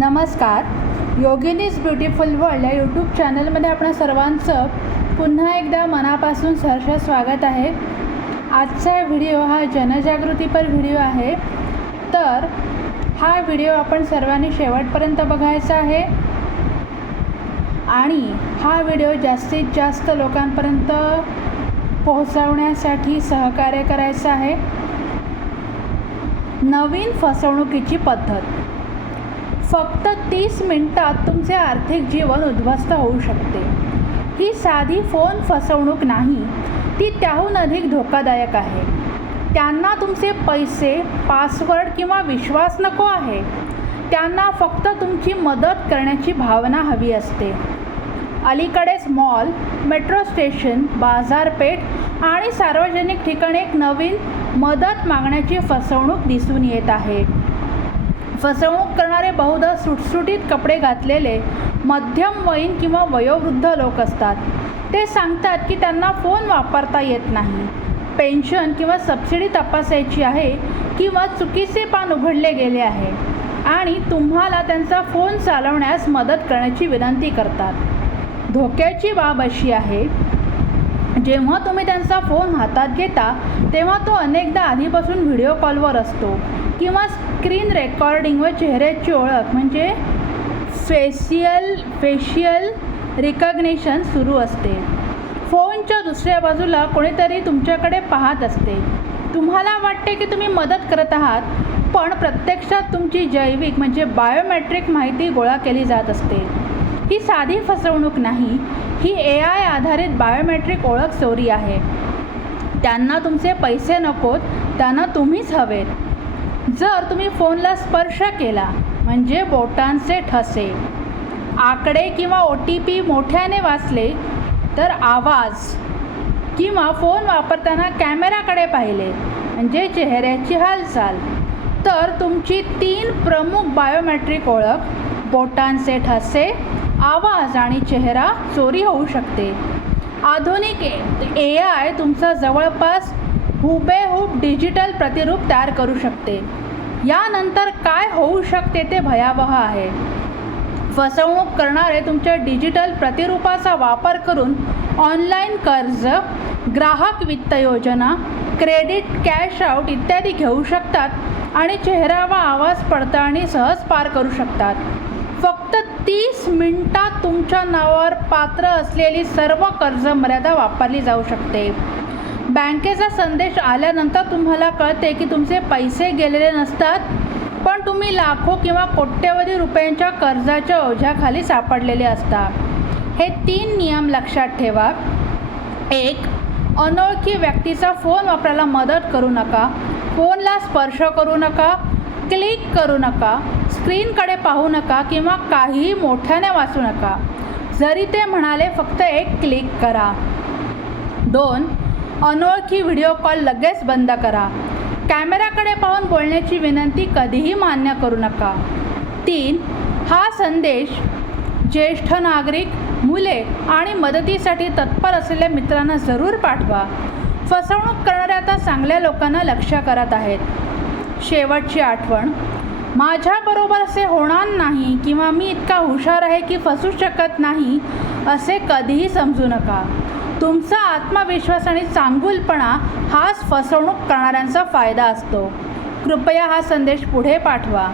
नमस्कार. योगिनीज beautiful world या YouTube चॅनलमध्ये आपणा सर्वांचं पुन्हा एकदा मनापासून सहर्ष स्वागत आहे. आजचा व्हिडिओ हा जनजागृतीपर व्हिडिओ आहे. तर हा व्हिडिओ आपण सर्वांनी शेवटपर्यंत बघायचा आहे आणि हा व्हिडिओ जास्तीत जास्त लोकांपर्यंत पोहोचवण्यासाठी सहकार्य करायचं आहे. नवीन फसवणुकीची पद्धत. फक्त 30 मिनिटात तुमचे आर्थिक जीवन उद्ध्वस्त होऊ शकते. ही साधी फोन फसवणूक नाही, ती त्याहून अधिक धोकादायक आहे. त्यांना तुमचे पैसे, पासवर्ड किंवा विश्वास नको आहे. त्यांना फक्त तुमची मदत करण्याची भावना हवी असते. अलीकडेच मॉल, मेट्रो स्टेशन, बाजारपेठ आणि सार्वजनिक ठिकाणी एक नवीन मदत मागण्याची फसवणूक दिसून येत आहे. फसवणूक करणारे बहुधा सुटसुटीत कपडे घातलेले मध्यमवयीन किंवा वयोवृद्ध लोक असतात. ते सांगतात की त्यांना फोन वापरता येत नाही, पेन्शन किंवा सबसिडी तपासायची आहे किंवा चुकीचे पान उघडले गेले आहे आणि तुम्हाला त्यांचा फोन चालवण्यास मदत करण्याची विनंती करतात. धोक्याची बाब अशी आहे, जेव्हा तुम्ही त्यांचा फोन हातात घेता तेव्हा तो अनेकदा आधीपासून व्हिडिओ कॉलवर असतो किंवा स्क्रीन रेकॉर्डिंग व चेहऱ्याची ओळख म्हणजे फेशियल रिकग्निशन सुरू असते. फोनच्या दुसऱ्या बाजूला कोणीतरी तुमच्याकडे पाहत असते. तुम्हाला वाटते की तुम्ही मदत करत आहात, पण प्रत्यक्षात तुमची जैविक म्हणजे बायोमेट्रिक माहिती गोळा केली जात असते. ही साधी फसवणूक नाही, ही AI आधारित बायोमेट्रिक ओळख चोरी आहे. त्यांना तुमचे पैसे नकोत, त्यांना तुम्हीच हवेत. जर तुम्ही फोनला स्पर्श केला म्हणजे बोटांचे ठसे, आकडे किंवा OTP मोठ्याने वाचले तर आवाज, किंवा फोन वापरताना कॅमेराकडे पाहिले म्हणजे चेहऱ्याची हालचाल, तर तुमची 3 प्रमुख बायोमेट्रिक ओळख बोटांचे ठसे, आवाज आणि चेहरा चोरी होऊ शकते. आधुनिक AI तुमचा जवळपास हुबेहूब डिजिटल प्रतिरूप तयार करू शकते. यानंतर काय होऊ शकते ते भयावह आहे. फसवणूक करणारे तुमच्या डिजिटल प्रतिरूपाचा वापर करून ऑनलाईन कर्ज, ग्राहक वित्त योजना, क्रेडिट, कॅश आउट इत्यादी घेऊ शकतात आणि चेहरा व आवाज पडताळणी सहज पार करू शकतात. फक्त 30 मिनिटात तुमच्या नावावर पात्र असलेली सर्व कर्ज मर्यादा वापरली जाऊ शकते. बँकेचा संदेश आल्यानंतर तुम्हाला कळते की तुमचे पैसे गेलेले नसतात, पण तुम्ही लाखो किंवा कोट्यवधी रुपयांच्या कर्जाच्या ओझ्याखाली सापडलेले असतात. हे 3 नियम लक्षात ठेवा. 1. अनोळखी व्यक्तीचा फोन वापरायला मदत करू नका. फोनला स्पर्श करू नका, क्लिक करू नका, स्क्रीनकडे पाहू नका किंवा काहीही मोठ्याने वाचू नका. जरी ते म्हणाले फक्त एक क्लिक करा. 2. अनोळखी व्हिडिओ कॉल लगेच बंद करा. कॅमेराकडे पाहून बोलण्याची विनंती कधीही मान्य करू नका. 3. हा संदेश ज्येष्ठ नागरिक, मुले आणि मदतीसाठी तत्पर असलेल्या मित्रांना जरूर पाठवा. फसवणूक करणारे आता चांगल्या लोकांना लक्ष्य करत आहेत. शेवटची आठवण. माझ्याबरोबर असे होणार नाही किंवा मी इतका हुशार आहे की फसू शकत नाही असे कधीही समजू नका. तुमचा आत्मविश्वास आणि चांगुलपणा हाच फसवणूक करणाऱ्यांचा फायदा असतो. कृपया हा संदेश पुढे पाठवा.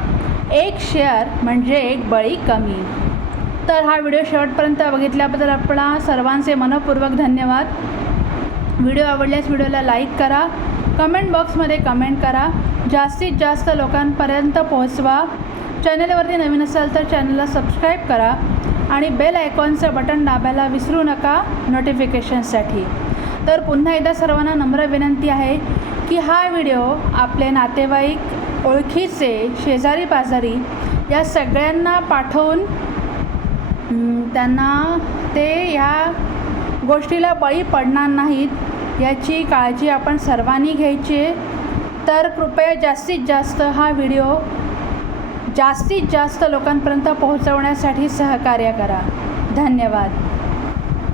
एक शेअर म्हणजे एक बळी कमी. तर हा व्हिडिओ शेवटपर्यंत बघितल्याबद्दल आपणा सर्वांचे मनपूर्वक धन्यवाद. व्हिडिओ आवडल्यास व्हिडिओला लाईक करा, कमेंट बॉक्समध्ये कमेंट करा, जास्तीत जास्त लोकांपर्यंत पोहोचवा. चॅनलवरती नवीन असाल तर चॅनलला सबस्क्राईब करा आणि बेल आयकॉनचं बटन दाबायला विसरू नका नोटिफिकेशनसाठी. तर पुन्हा एकदा सर्वांना नम्र विनंती आहे की हा व्हिडिओ आपले नातेवाईक, ओळखीचे, शेजारी पाजारी या सगळ्यांना पाठवून त्यांना ते ह्या गोष्टीला बळी पडणार नाहीत याची काळजी आपण सर्वांनी घ्यायची आहे. तर कृपया जास्तीत जास्त हा व्हिडिओ जास्तीत जास्त लोकांपर्यंत पोहोचवण्यासाठी सहकार्य करा. धन्यवाद.